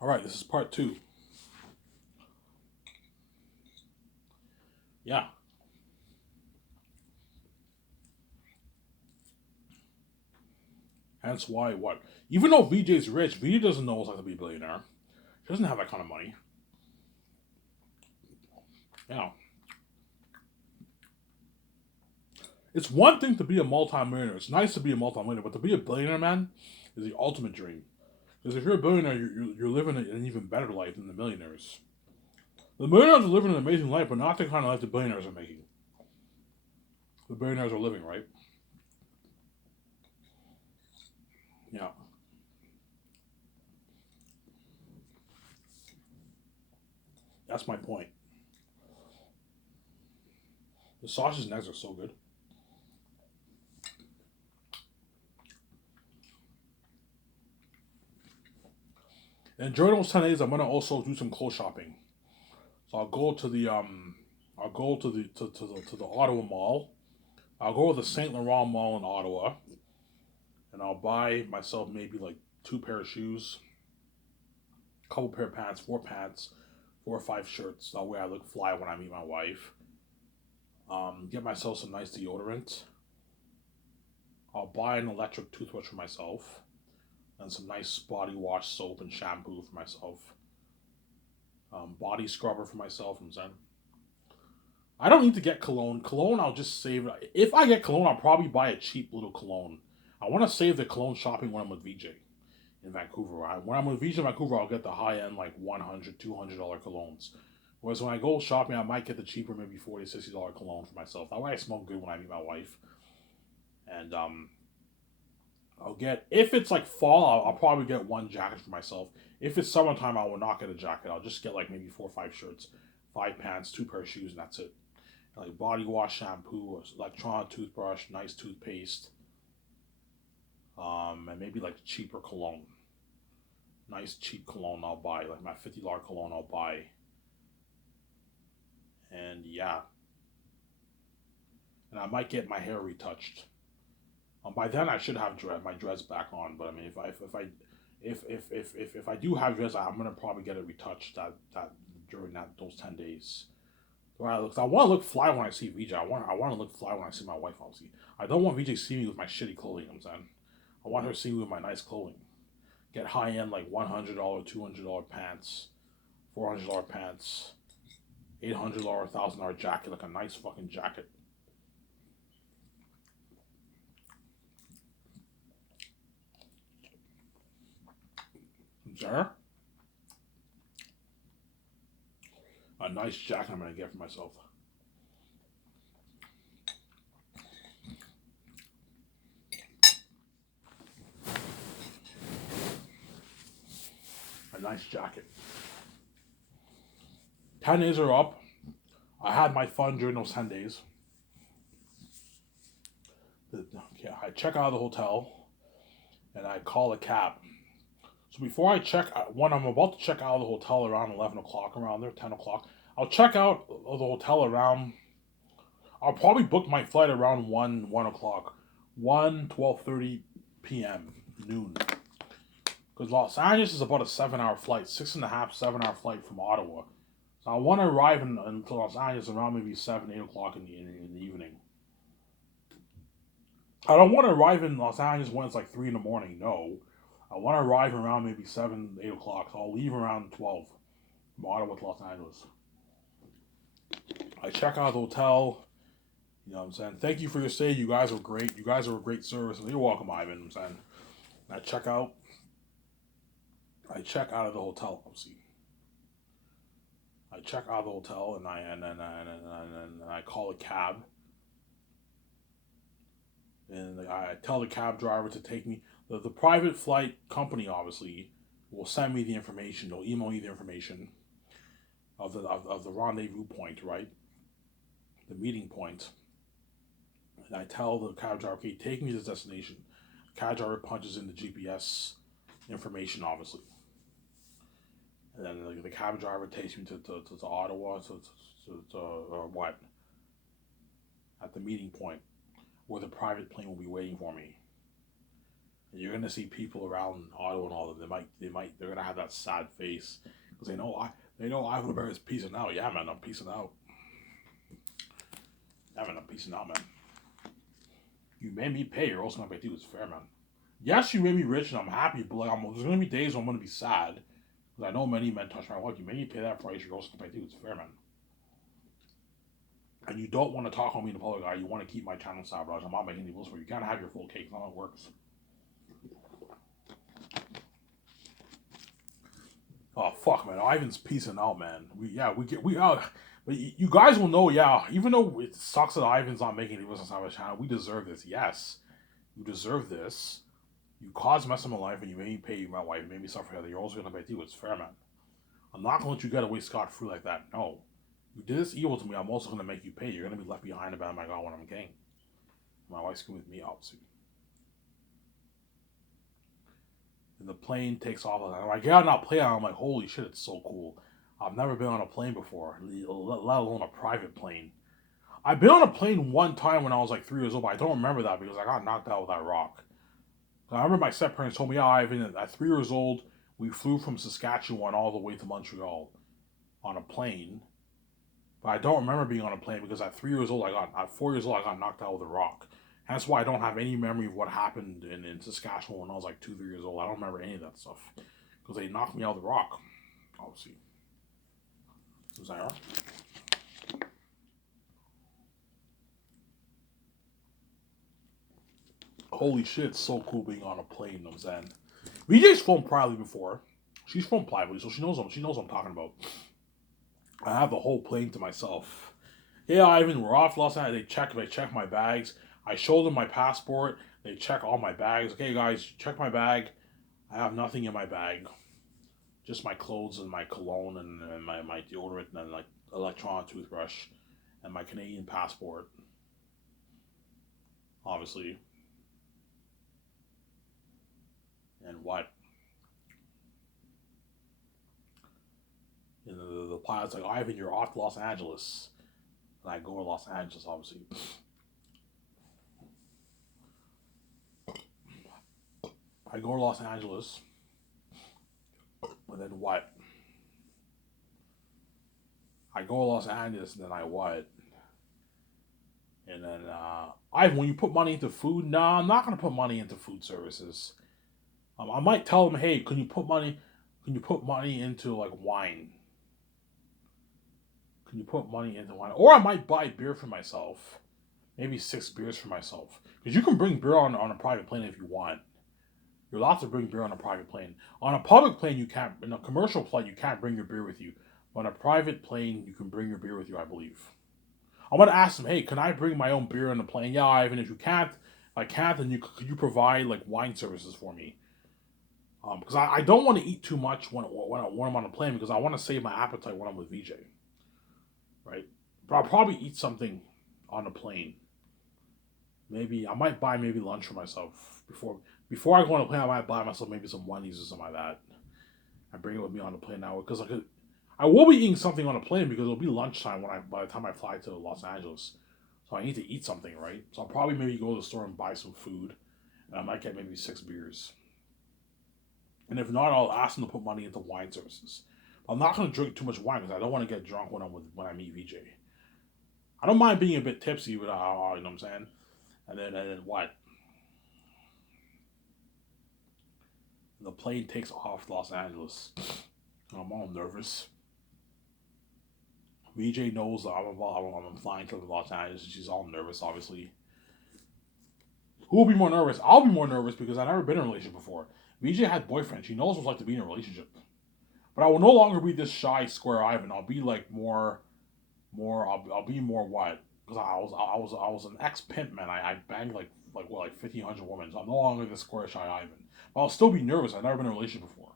All right, this is part two. Yeah, hence why what? Even though VJ's rich, VJ doesn't know what it's like to be a billionaire. He doesn't have that kind of money. Yeah, it's one thing to be a multi-millionaire. It's nice to be a multi-millionaire, but to be a billionaire, man, is the ultimate dream. Because if you're a billionaire, you're living an even better life than the millionaires. The millionaires are living an amazing life, but not the kind of life the billionaires are making. The billionaires are living, right? Yeah, that's my point. The sausage and eggs are so good. And during those 10 days, I'm gonna also do some clothes shopping. So I'll go to the Ottawa Mall. I'll go to the Saint Laurent Mall in Ottawa, and I'll buy myself maybe like two pair of shoes, a couple pair of pants, four pants, four or five shirts. That way I look fly when I meet my wife. Get myself some nice deodorant. I'll buy an electric toothbrush for myself, and some nice body wash, soap, and shampoo for myself. Body scrubber for myself from Zen. I don't need to get cologne. Cologne, I'll just save it. If I get cologne, I'll probably buy a cheap little cologne. I want to save the cologne shopping when I'm with VJ in Vancouver. When I'm with VJ in Vancouver, I'll get the high end, like $100, $200 colognes. Whereas when I go shopping, I might get the cheaper, maybe $40, $60 cologne for myself. That way I smell good when I meet my wife. And I'll get, if it's like fall, I'll probably get one jacket for myself. If it's summertime, I will not get a jacket. I'll just get like maybe four or five shirts, five pants, two pair of shoes, and that's it. Like body wash, shampoo, electronic toothbrush, nice toothpaste, and maybe like cheaper cologne. Nice cheap cologne I'll buy, like my $50 cologne I'll buy, and yeah, and I might get my hair retouched. By then I should have my dreads back on, but I mean if I do have dreads, I'm gonna probably get it retouched that during that those 10 days. I want to look fly when I see VJ. I want to look fly when I see my wife. Obviously, I don't want VJ to see me with my shitty clothing. I'm saying, I want her to see me with my nice clothing. Get high end like $100, $200 pants, $400 pants, $800, $1,000 jacket, like a nice fucking jacket. Sir, a nice jacket I'm gonna get for myself. A nice jacket. 10 days are up. I had my fun during those 10 days. I check out of the hotel and I call a cab. So before I check, when I'm about to check out of the hotel around 11 o'clock, around there, 10 o'clock, I'll check out of the hotel around, I'll probably book my flight around 1 o'clock, 12:30 p.m., noon. Because Los Angeles is about a 7 hour flight, six and a half, 7 hour flight from Ottawa. So I want to arrive in Los Angeles around maybe 7, 8 o'clock in the evening. I don't want to arrive in Los Angeles when it's like 3 in the morning, no. I want to arrive around maybe 7, 8 o'clock. So I'll leave around 12 from Ottawa to Los Angeles. I check out the hotel. You know what I'm saying? Thank you for your stay. You guys were great. You guys are a great service. And you're welcome, Ivan. I'm saying. I check out. I check out of the hotel. Obviously. I check out of the hotel and I call a cab and I tell the cab driver to take me. The private flight company obviously will send me the information. They'll email me the information of the rendezvous point, right? The meeting point. And I tell the cab driver, okay, take me to this destination. The cab driver punches in the GPS information, obviously. And then the cab driver takes me to Ottawa, or what? At the meeting point where the private plane will be waiting for me. And you're gonna see people around Ottawa and all of them. They're gonna have that sad face because they know Ivan Bear is peacing out. Yeah, man, I'm peacing out. Yeah, man, I'm peacing out, man. You made me pay, or else gonna pay too. It's fair, man. Yes, you made me rich, and I'm happy, but like, there's gonna be days when I'm gonna be sad because I know many men touch my wife. You made me pay that price, you're also gonna pay too. It's fair, man. And you don't want to talk on me in the public eye. You want to keep my channel sabotage. I'm not making any rules for you. You can't have your full cake. That's not how it works. Oh fuck, man! Ivan's peacing out, man. But you guys will know, yeah. Even though it sucks that Ivan's not making any business on his channel, we deserve this. Yes, you deserve this. You caused mess in my life, and you made me pay my wife. You made me suffer. You're also gonna pay too. It's fair, man. I'm not gonna let you get away scot free like that. No, you did this evil to me. I'm also gonna make you pay. You're gonna be left behind about my God when I'm king. My wife's coming with me, obviously. And the plane takes off. I'm like, yeah, I'm not playing. I'm like, holy shit, it's so cool. I've never been on a plane before, let alone a private plane. I've been on a plane one time when I was like 3 years old, but I don't remember that because I got knocked out with that rock. I remember my step parents told me, yeah, Ivan, at 3 years old, we flew from Saskatchewan all the way to Montreal on a plane. But I don't remember being on a plane because at 3 years old, at 4 years old, I got knocked out with a rock. That's why I don't have any memory of what happened in Saskatchewan when I was like 2, 3 years old. I don't remember any of that stuff because they knocked me out of the rock, obviously. Is that right? Holy shit, it's so cool being on a plane, I'm saying. VJ's flown privately before. She's flown privately, so she knows what I'm talking about. I have the whole plane to myself. Yeah, Ivan, we're off Los Angeles. They check my bags. I show them my passport. They check all my bags. Okay, guys, check my bag. I have nothing in my bag. Just my clothes and my cologne and my deodorant and like electronic toothbrush and my Canadian passport. Obviously. And what? And the pilot's like, Ivan, you're off to Los Angeles. And I go to Los Angeles, obviously. I go to Los Angeles. But then what? I go to Los Angeles and then I what? And then, when you put money into food, no, I'm not going to put money into food services. I might tell them, hey, can you put money into like wine? Can you put money into wine? Or I might buy beer for myself. Maybe 6 beers for myself. Because you can bring beer on a private plane if you want. You're allowed to bring beer on a private plane. On a public plane, you can't. In a commercial flight, you can't bring your beer with you. On a private plane, you can bring your beer with you, I believe. I want to ask them, hey, can I bring my own beer on the plane? Yeah, Ivan, if you can't, if I can't, then could you provide like wine services for me? Because I don't want to eat too much when I'm on a plane because I want to save my appetite when I'm with VJ, right? But I'll probably eat something on the plane. Maybe I might buy maybe lunch for myself before I go on a plane. I might buy myself maybe some Wendy's or something like that. I bring it with me on the plane now because I will be eating something on a plane because it'll be lunchtime by the time I fly to Los Angeles. So I need to eat something, right? So I'll probably maybe go to the store and buy some food, and I might get maybe 6 beers. And if not, I'll ask them to put money into wine services. I'm not going to drink too much wine because I don't want to get drunk when I meet VJ. I don't mind being a bit tipsy, but you know what I'm saying. And then what? The plane takes off to Los Angeles. I'm all nervous. VJ knows that I'm flying to Los Angeles, and she's all nervous, obviously. Who will be more nervous? I'll be more nervous because I've never been in a relationship before. VJ had boyfriend. She knows what it's like to be in a relationship. But I will no longer be this shy square Ivan. I'll be like I'll be more what? Because I was an ex pimp, man. I banged like 1,500 women. So I'm no longer this square shy Ivan. But I'll still be nervous. I've never been in a relationship before.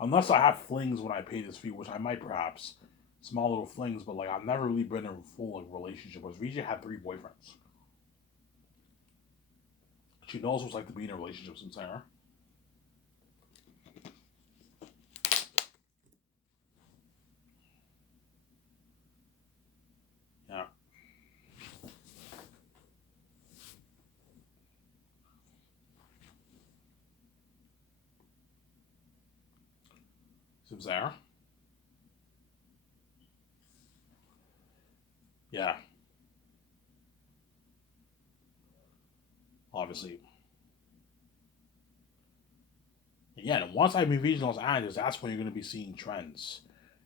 Unless I have flings when I pay this fee, which I might perhaps. Small little flings, but like I've never really been in a full like relationship. Whereas VJ had 3 boyfriends. She knows what it's like to be in a relationship since her. Yeah. Seems there. Yeah, obviously. Again, once I meet VJ in Los Angeles, that's when you're going to be seeing trends.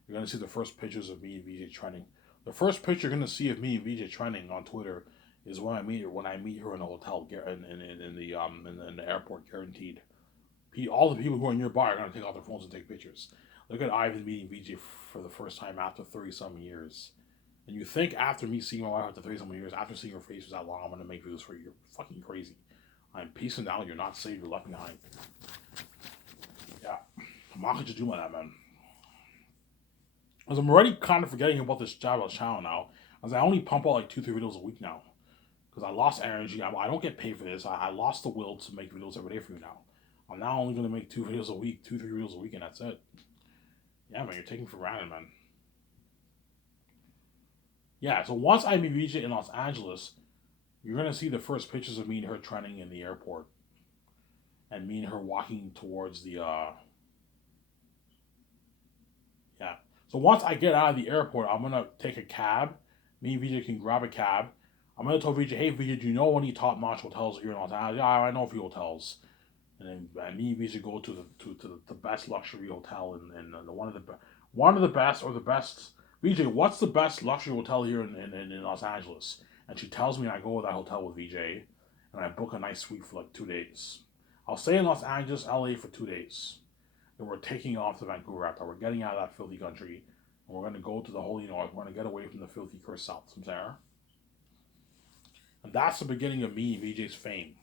You're going to see the first pictures of me and VJ trending. The first picture you're going to see of me and VJ trending on Twitter is when I meet her in a hotel in the airport, guaranteed. All the people who are nearby are going to take out their phones and take pictures. Look at Ivan meeting VJ for the first time after 30 some years. And you think after me seeing my wife after 30 some years, after seeing her face for that long, I'm going to make videos for you? You're fucking crazy. I'm piecing down. You're not safe. You're left behind. Yeah. I'm not going to do my that, man. Because I'm already kind of forgetting about this Jabba channel now. As I only pump out like 2-3 videos a week now. Because I lost energy. I don't get paid for this. I lost the will to make videos every day for you now. I'm now only going to make 2 videos a week, 2-3 videos a week, and that's it. Yeah, man, you're taking for granted, man. Yeah, so once I meet VJ in Los Angeles, you're going to see the first pictures of me and her trending in the airport. And me and her walking towards the, yeah. So once I get out of the airport, I'm going to take a cab. Me and VJ can grab a cab. I'm going to tell VJ, hey, VJ, do you know any top-notch hotels here in Los Angeles? Yeah, I know a few hotels. And then me and VJ go to the best luxury hotel and one of the best or the best. VJ, what's the best luxury hotel here in Los Angeles? And she tells me, and I go to that hotel with VJ, and I book a nice suite for like 2 days. I'll stay in Los Angeles, LA for 2 days. Then we're taking off to Vancouver after. We're getting out of that filthy country. And we're going to go to the Holy North. We're going to get away from the filthy cursed South. From there. And that's the beginning of me and VJ's fame.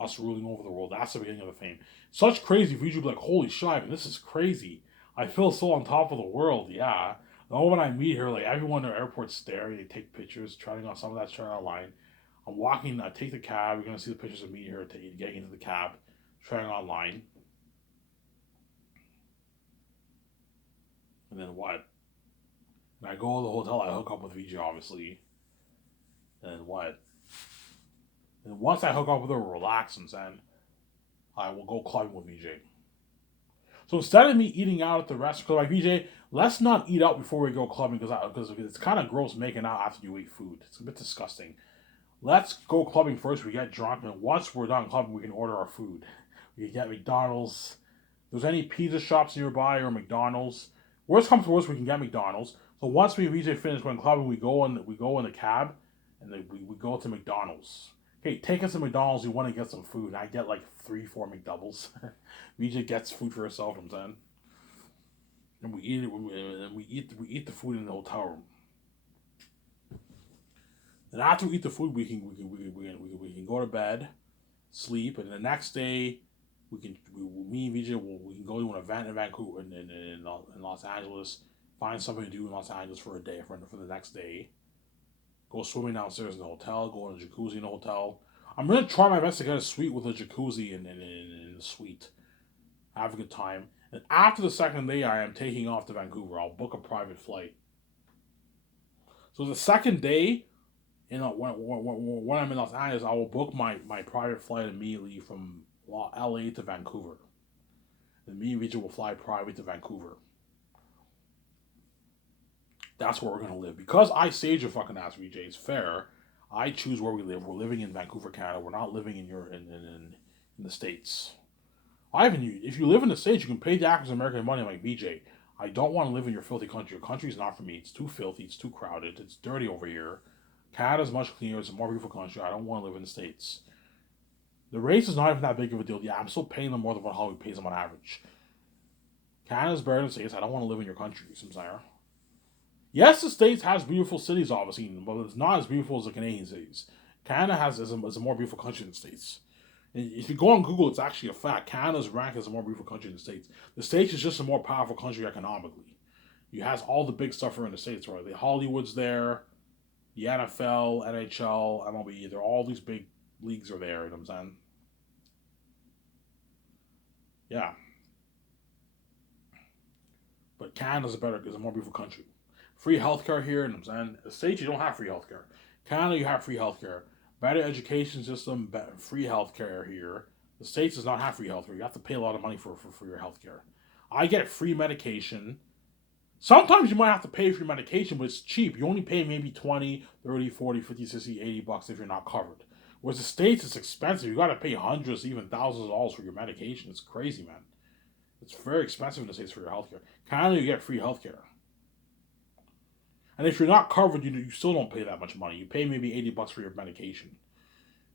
Us ruling over the world. That's the beginning of the fame. Such crazy VJ would be like, holy shit, this is crazy. I feel so on top of the world, yeah. The moment I meet her, like everyone in the airport's staring, they take pictures, trying on some of that sharing online. I'm walking, I take the cab, you're gonna see the pictures of me here getting into the cab, trying online. And then what? And I go to the hotel, I hook up with VJ obviously. And then what? And once I hook up with her, relax and then I will go clubbing with VJ. So instead of me eating out at the restaurant, like VJ, let's not eat out before we go clubbing because it's kind of gross making out after you eat food. It's a bit disgusting. Let's go clubbing first. We get drunk, and once we're done clubbing, we can order our food. We can get McDonald's. If there's any pizza shops nearby or McDonald's. Worst comes to worst, we can get McDonald's. So once we VJ finish going clubbing, we go in the cab, and then we go to McDonald's. Okay, take us to McDonald's. We want to get some food. I get like 3-4 McDoubles. VJ gets food for herself. I'm saying, and we eat it. And we eat the food in the hotel room. And after we eat the food, we can go to bed, sleep, and the next day, me and VJ we can go to an event in Vancouver in Los Angeles, find something to do in Los Angeles for a day for the next day. Go swimming downstairs in the hotel, go in a jacuzzi in the hotel. I'm gonna try my best to get a suite with a jacuzzi in the suite. Have a good time. And after the second day, I am taking off to Vancouver. I'll book a private flight. So the second day, when I'm in Los Angeles, I will book my private flight immediately from LA to Vancouver. And me and VJ will fly private to Vancouver. That's where we're gonna live. Because I sage your fucking ass, VJ. It's fair. I choose where we live. We're living in Vancouver, Canada. We're not living in the States. Ivan, if you live in the States, you can pay the African American money like VJ. I don't want to live in your filthy country. Your country is not for me. It's too filthy. It's too crowded. It's dirty over here. Canada's much cleaner. It's a more beautiful country. I don't want to live in the States. The race is not even that big of a deal. Yeah, I'm still paying them more than what Hollywood pays them on average. Canada's better than the States. I don't want to live in your country, Samsara. Yes, the States has beautiful cities, obviously, but it's not as beautiful as the Canadian cities. Canada is a more beautiful country than the States. And if you go on Google, it's actually a fact. Canada's ranked as a more beautiful country than the States. The States is just a more powerful country economically. You has all the big stuff in the States, right? The Hollywood's there, the NFL, NHL, MLB. They're all these big leagues are there. You know what I'm saying? Yeah. But Canada's is a more beautiful country. Free healthcare here, and I'm saying the States you don't have free healthcare. Canada you have free healthcare, better education system, free healthcare here. The States does not have free healthcare. You have to pay a lot of money for your healthcare. I get free medication. Sometimes you might have to pay for your medication, but it's cheap. You only pay maybe 20, 30, 40, 50, 60, 80 bucks if you're not covered. Whereas the States, it's expensive. You got to pay hundreds, even thousands of dollars for your medication. It's crazy, man. It's very expensive in the States for your healthcare. Canada, you get free healthcare. And if you're not covered, you still don't pay that much money. You pay maybe 80 bucks for your medication.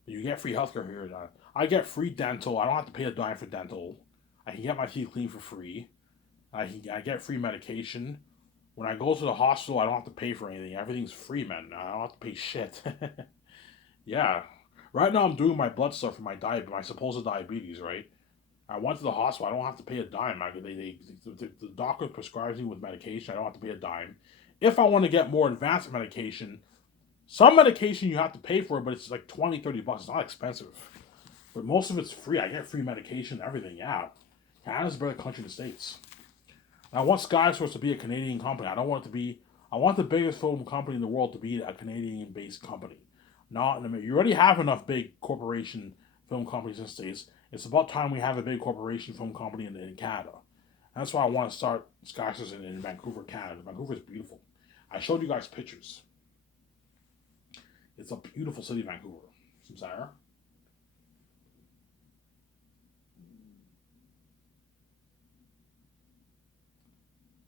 But you get free healthcare here. I get free dental. I don't have to pay a dime for dental. I can get my teeth cleaned for free. I get free medication. When I go to the hospital, I don't have to pay for anything. Everything's free, man. I don't have to pay shit. Yeah. Right now, I'm doing my blood stuff for my supposed diabetes, right? I went to the hospital. I don't have to pay a dime. The doctor prescribes me with medication. I don't have to pay a dime. If I want to get more advanced medication, some medication you have to pay for, but it's like 20, 30 bucks. It's not expensive. But most of it's free. I get free medication, everything. Yeah. Canada's a better country than the States. And I want SkySource to be a Canadian company. I don't want it to be... I want the biggest film company in the world to be a Canadian-based company. Not in America. You already have enough big corporation film companies in the States. It's about time we have a big corporation film company in Canada. And that's why I want to start SkySource in Vancouver, Canada. Vancouver is beautiful. I showed you guys pictures. It's a beautiful city, Vancouver. Samsara.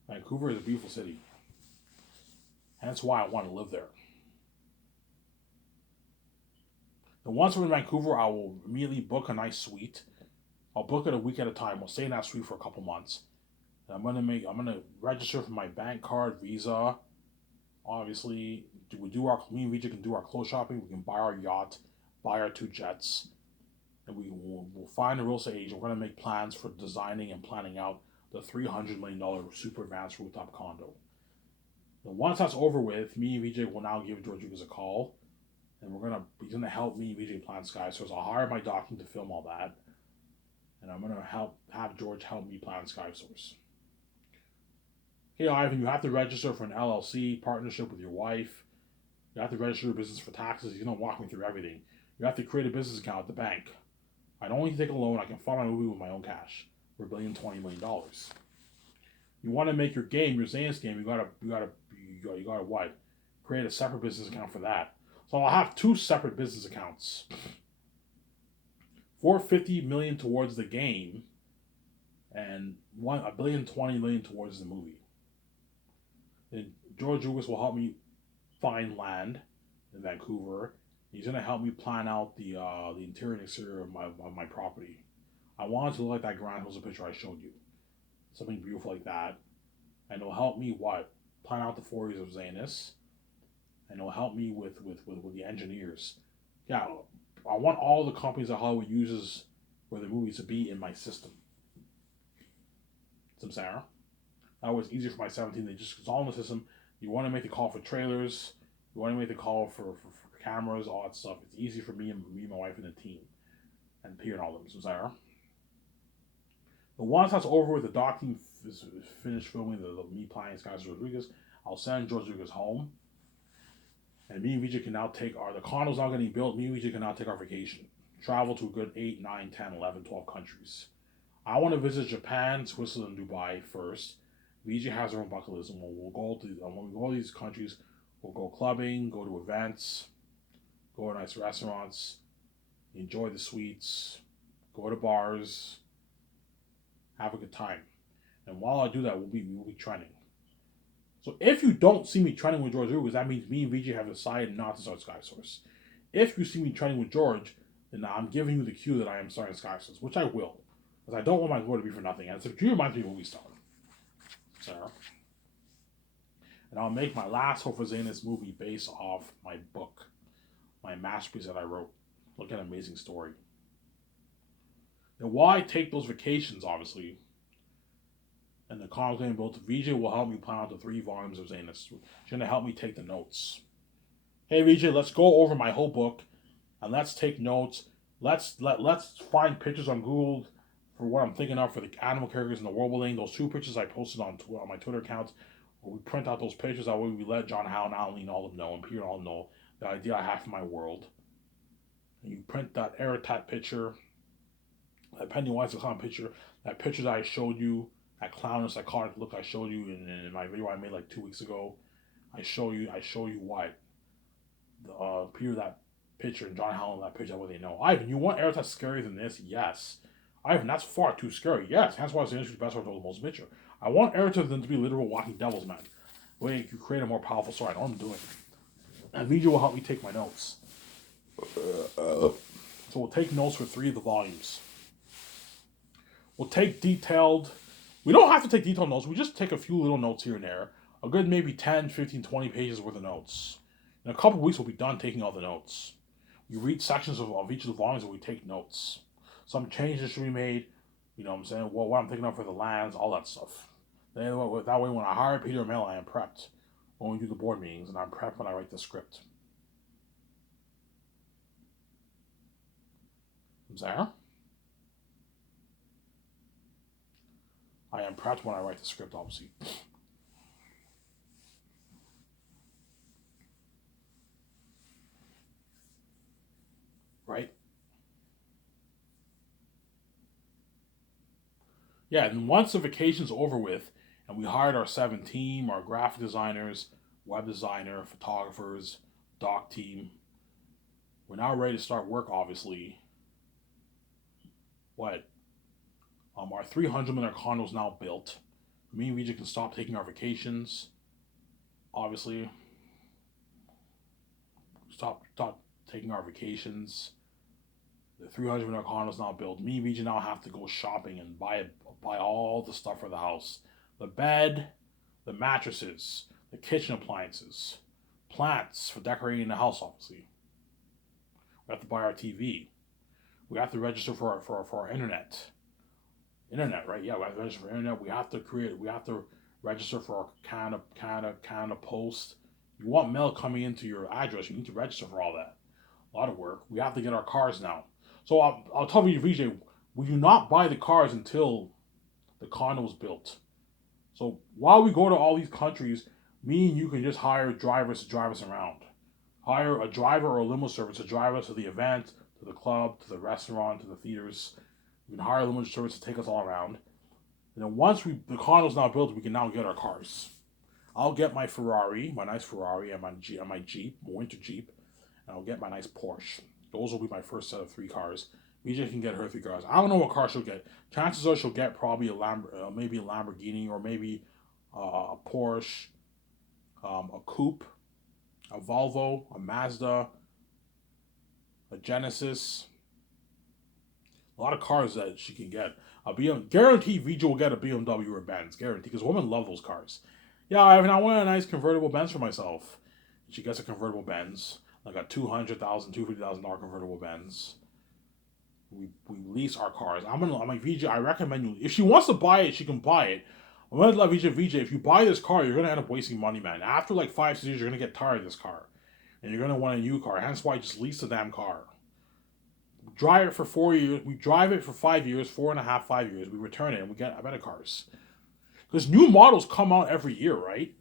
Vancouver is a beautiful city. And that's why I want to live there. And once we're in Vancouver, I will immediately book a nice suite. I'll book it a week at a time. We'll stay in that suite for a couple months. And I'm gonna register for my bank card, Visa. Obviously, me and Vijay can do our clothes shopping. We can buy our yacht, buy our 2 jets, and we'll find a real estate agent. We're gonna make plans for designing and planning out the $300 million super advanced rooftop condo. And once that's over with, me and Vijay will now give George Lucas a call, and he's gonna help me and Vijay plan SkySource. I'll hire my document to film all that, and I'm gonna have George help me plan SkySource. Hey, Ivan, you have to register for an LLC partnership with your wife. You have to register your business for taxes. He's gonna walk me through everything. You have to create a business account at the bank. I don't need to take a loan. I can fund my movie with my own cash for $1,020 million. You want to make your game, your Zanus game. You gotta what? Create a separate business account for that. So I'll have 2 separate business accounts. $450 million towards the game, and $1,020 million towards the movie. And George Lucas will help me find land in Vancouver. He's gonna help me plan out the interior and exterior of my property. I want it to look like that Grand Hills picture I showed you, something beautiful like that. And it'll help me plan out the 4 years of Zanus, and it'll help me with the engineers. Yeah, I want all the companies that Hollywood uses for the movies to be in my system. Samsara. That was easier for my 17. It's all in the system. You want to make the call for trailers. You want to make the call for cameras, all that stuff. It's easy for me and my wife and the team. And Peter and all of them. Samsara. But once that's over with, the doc team is finished filming the me playing Skyler Rodriguez, I'll send George Lucas home. And me and Vijay can now the condo's not getting built. Me and Vijay can now take our vacation. Travel to a good 8, 9, 10, 11, 12 countries. I want to visit Japan, Switzerland, Dubai first. Vijay has her own bucket list, and when we go to these countries, we'll go clubbing, go to events, go to nice restaurants, enjoy the suites, go to bars, have a good time. And while I do that, we'll be trending. So if you don't see me trending with George Lucas, that means me and Vijay have decided not to start SkySource. If you see me trending with George, then I'm giving you the cue that I am starting SkySource, which I will. Because I don't want my glory to be for nothing. And it's a cue reminds me of movie star. Sarah. And I'll make my last Hope for Zanus movie based off my book, my masterpiece that I wrote. Look at an amazing story. And why take those vacations, obviously, and the comic's going to build, Vijay will help me plan out the 3 volumes of Zanus. She's going to help me take the notes. Hey Vijay, let's go over my whole book, and let's take notes. Let's find pictures on Google for what I'm thinking of for the animal characters and the world building. Those 2 pictures I posted on my Twitter account, where we print out those pictures. That way we let John Howe and Alan and all of them know, and Peter and all of them know the idea I have for my world. And you print that Aratat picture, That Pennywise the clown picture, that picture that I showed you, that clownish, psychotic look I showed you in my video I made like 2 weeks ago. I show you what Peter that picture and John Howland that picture what they know. Ivan, you want Earth that's scarier than this? Yes. Ivan, that's far too scary. Yes. That's why it's the industry's best of the most picture. I want Earth than to be literal walking devils, man. Wait, you create a more powerful story. I know what I'm doing. And video will help me take my notes. So we'll take notes for 3 of the volumes. We'll take detailed. We don't have to take detailed notes. We just take a few little notes here and there. A good maybe 10, 15, 20 pages worth of notes. In a couple of weeks, we'll be done taking all the notes. We read sections of each of the volumes and we take notes. Some changes should be made. You know what I'm saying? What I'm thinking of for the lands, all that stuff. That way, when I hire Peter or Mel, I am prepped when we do the board meetings, and I'm prepped when I write the script. There. I am prepped when I write the script, obviously. Right? Yeah, and once the vacation's over with, and we hired our 7 team, our graphic designers, web designer, photographers, doc team, we're now ready to start work, obviously. What? Our 300-minute condo is now built. Me and VJ can stop taking our vacations. Obviously. Stop taking our vacations. The 300-minute condo is now built. Me and VJ now have to go shopping and buy all the stuff for the house. The bed, the mattresses, the kitchen appliances, plants for decorating the house, obviously. We have to buy our TV. We have to register for our internet. Internet, right? Yeah, we have to register for internet. We have to register for our Canada Post. You want mail coming into your address, you need to register for all that. A lot of work. We have to get our cars now. So I'll tell you, VJ, we do not buy the cars until the condo is built. So while we go to all these countries, me and you can just hire drivers to drive us around. Hire a driver or a limo service to drive us to the event, to the club, to the restaurant, to the theaters. We can hire a limo service to take us all around. And then once the condo's now built, we can now get our cars. I'll get my Ferrari, my nice Ferrari, and my Jeep, my winter Jeep, and I'll get my nice Porsche. Those will be my first set of 3 cars. VJ can get her 3 cars. I don't know what car she'll get. Chances are she'll get probably maybe a Lamborghini or maybe a Porsche, a coupe, a Volvo, a Mazda, a Genesis. A lot of cars that she can get. Guarantee VJ will get a BMW or a Benz. Guarantee, because women love those cars. Yeah, I want a nice convertible Benz for myself. She gets a convertible Benz, like a $200,000, $250,000 convertible Benz. We lease our cars. I'm like, VJ, I recommend you. If she wants to buy it, she can buy it. I'm gonna let VJ, if you buy this car, you're gonna end up wasting money, man. After like 5, 6 years, you're gonna get tired of this car. And you're gonna want a new car. Hence why I just lease the damn car. Drive it for 4 years. We drive it for 5 years, 4.5, 5 years. We return it and we get better cars. Because new models come out every year, right?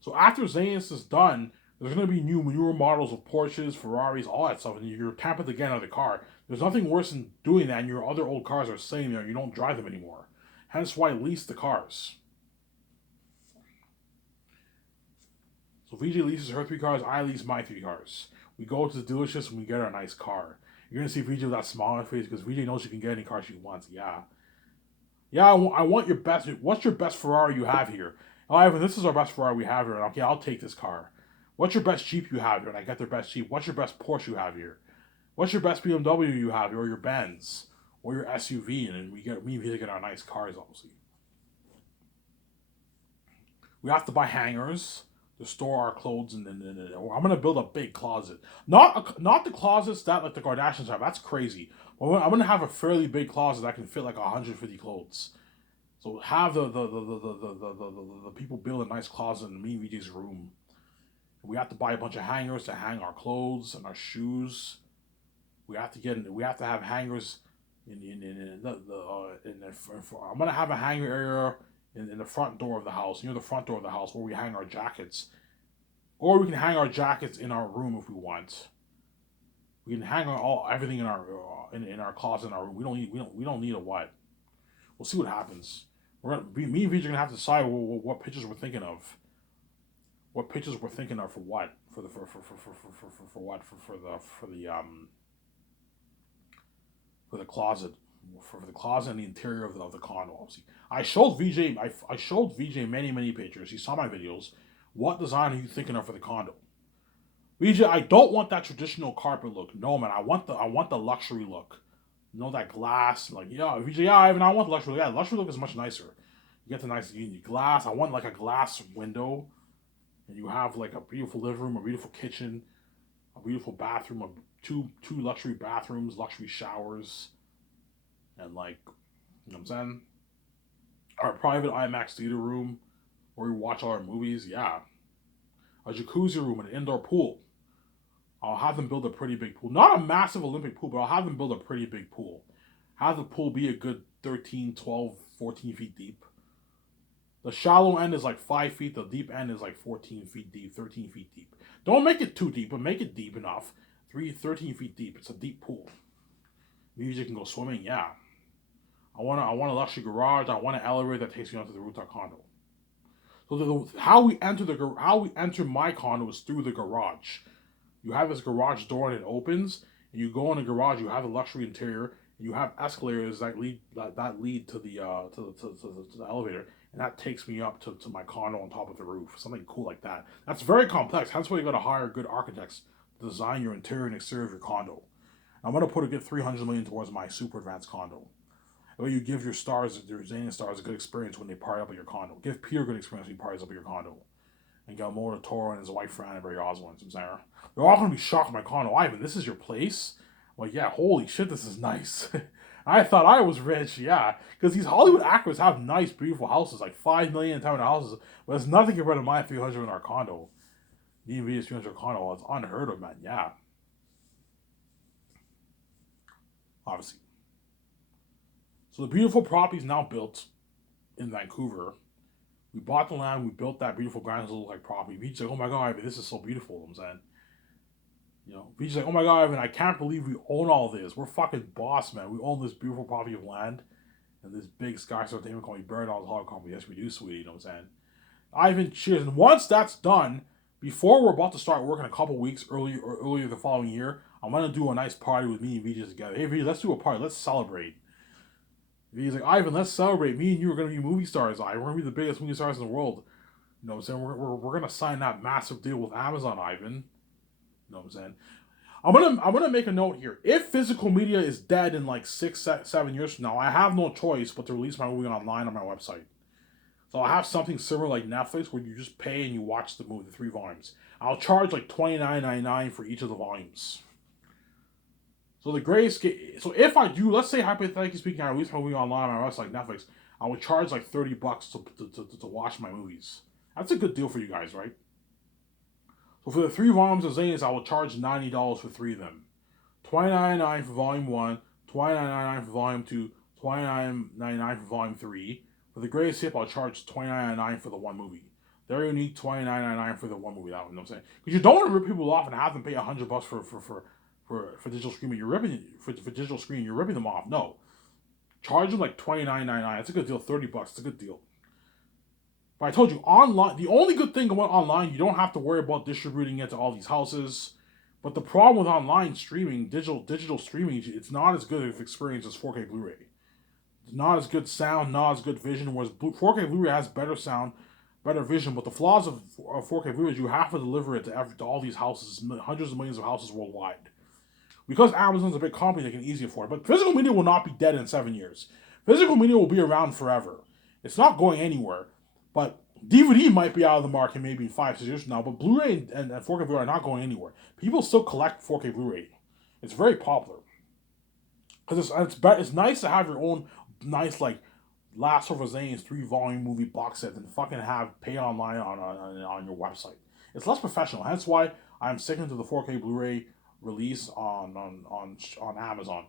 So after Xanus is done, there's going to be newer models of Porsches, Ferraris, all that stuff, and you're tempted to get another car. There's nothing worse than doing that, and your other old cars are sitting there and you don't drive them anymore. Hence why I lease the cars. So VJ leases her 3 cars, I lease my 3 cars. We go to the dealerships and we get our nice car. You're going to see VJ with that smile on her face because VJ knows she can get any car she wants. Yeah. Yeah, I want your best. What's your best Ferrari you have here? Oh, Ivan, this is our best Ferrari we have here. Okay, I'll take this car. What's your best Jeep you have here? And I get their best Jeep. What's your best Porsche you have here? What's your best BMW you have here? Or your Benz? Or your SUV? And then we get our nice cars, obviously. We have to buy hangers to store our clothes, and I'm gonna build a big closet. Not the closets that like the Kardashians have. That's crazy. But I'm gonna have a fairly big closet that can fit like 150 clothes. So have the people build a nice closet in me and VJ's room. We have to buy a bunch of hangers to hang our clothes and our shoes. We have to have hangers I'm gonna have a hanger area in the front door of the house, near the front door of the house, where we hang our jackets. Or we can hang our jackets in our room if we want. We can hang on everything in our in our closet in our room. We don't need a what. We'll see what happens. Me and VJ are gonna have to decide what pictures we're thinking of. What pictures we're thinking of for what for what for the closet for the closet and the interior of the condo. Obviously, I showed VJ many pictures. He saw my videos. What design are you thinking of for the condo? VJ, I don't want that traditional carpet look. No, man, I want the luxury look. You know, that glass, like, yeah, VJ, yeah, I want the luxury. Yeah, the luxury look is much nicer. You get the nice glass. I want like a glass window, and you have like a beautiful living room, a beautiful kitchen, a beautiful bathroom, two luxury bathrooms, luxury showers, and like, you know what I'm saying? Our private IMAX theater room where we watch all our movies. Yeah, a jacuzzi room, an indoor pool. I'll have them build a pretty big pool. Not a massive Olympic pool, but I'll have them build a pretty big pool. Have the pool be a good 13, 12, 14 feet deep. The shallow end is like 5 feet. The deep end is like 14 feet deep, 13 feet deep. Don't make it too deep, but make it deep enough. 13 feet deep. It's a deep pool. Music can go swimming. Yeah. I want a luxury garage. I want an elevator that takes me onto the rooftop condo. So how we enter my condo is through the garage. You have this garage door and it opens, and you go in the garage. You have a luxury interior, and you have escalators that lead to the elevator, and that takes me up to my condo on top of the roof. Something cool like that. That's very complex. That's why you got to hire good architects to design your interior and exterior of your condo. I'm gonna put a good 300 million towards my super advanced condo. Where you give your Zanian stars, a good experience when they party up at your condo. Give Peter a good experience when he parties up at your condo. And Guillermo del Toro and his wife Fran and Barry Oswald. They're all gonna be shocked in my condo. Ivan, this is your place? Well, yeah, holy shit, this is nice. I thought I was rich, yeah. Because these Hollywood actors have nice, beautiful houses, like 5 million $5 million houses. But it's nothing compared to my 300 in our condo. DMV's 300 condo, it's unheard of, man, yeah. Obviously. So the beautiful property is now built in Vancouver. We bought the land, we built that beautiful Grand like property. Beach's like, oh my god, Ivan, this is so beautiful. I'm saying, Beach's like, oh my god, Ivan, I can't believe we own all this. We're fucking boss, man. We own this beautiful property of land and this big skyscraper thing called Buried all the Hog Company. Yes, we do, sweetie. You know what I'm saying? Ivan, cheers. And once that's done, before we're about to start working a couple weeks earlier the following year, I'm gonna do a nice party with me and VJ together. Hey, VJ, let's do a party. Let's celebrate. He's like, Ivan, let's celebrate. Me and you are going to be movie stars, Ivan. We're going to be the biggest movie stars in the world. You know what I'm saying? We're going to sign that massive deal with Amazon, Ivan. You know what I'm saying? I'm gonna make a note here. If physical media is dead in like 7 years from now, I have no choice but to release my movie online on my website. So I'll have something similar like Netflix where you just pay and you watch the movie, the 3 volumes. I'll charge like $29.99 for each of the volumes. So the grayscale. So if I do, let's say hypothetically speaking, I release my movie online on my website, Netflix, I would charge like $30 to watch my movies. That's a good deal for you guys, right? So for the 3 volumes of Zanians, I will charge $90 for 3 of them. $29.99 for volume 1, $29.99 for volume 2, $29.99 for volume 3. For the greatest hip, I'll charge $29.99 for the one movie. They're unique, $29.99 for the one movie. That one, you know what I'm saying? Because you don't want to rip people off and have them pay $100 for digital streaming. You're ripping for digital screen. You're ripping them off. No, charge them like $29.99. That's a good deal. $30. It's a good deal. But I told you, online, the only good thing about online, you don't have to worry about distributing it to all these houses. But the problem with online streaming, digital streaming, it's not as good of experience as 4K Blu-ray. It's not as good sound, not as good vision. Whereas 4K Blu-ray has better sound, better vision. But the flaws of 4K Blu-ray is you have to deliver it to all these houses, hundreds of millions of houses worldwide. Because Amazon's a big company, they can easily afford it. But physical media will not be dead in 7 years. Physical media will be around forever. It's not going anywhere. But DVD might be out of the market maybe in 5-6 years from now. But Blu-ray and 4K Blu-ray are not going anywhere. People still collect 4K Blu-ray. It's very popular. Because it's nice to have your own nice, like, Last of Us 3-volume movie box set than fucking have pay online on your website. It's less professional. That's why I'm sticking to the 4K Blu-ray release on Amazon.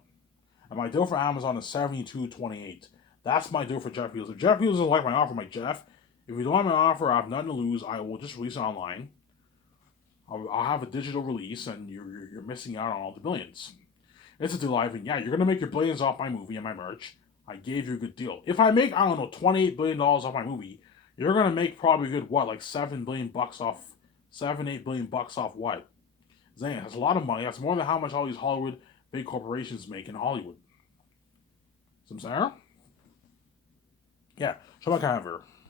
And my deal for Amazon is $72.28. That's my deal for Jeff Bezos. If Jeff Bezos doesn't like my offer, if you don't like my offer, I have nothing to lose. I will just release it online. I'll have a digital release, and you're missing out on all the billions. It's a deal, Ivan. Yeah, you're gonna make your billions off my movie and my merch. I gave you a good deal. If I make, I don't know, $28 billion off my movie, you're gonna make probably a good what, like $7 billion off, 7-8 billion bucks off what? Zane, that's a lot of money. That's more than how much all these Hollywood big corporations make in Hollywood. Some Sarah? Yeah, Shabbat Kaver.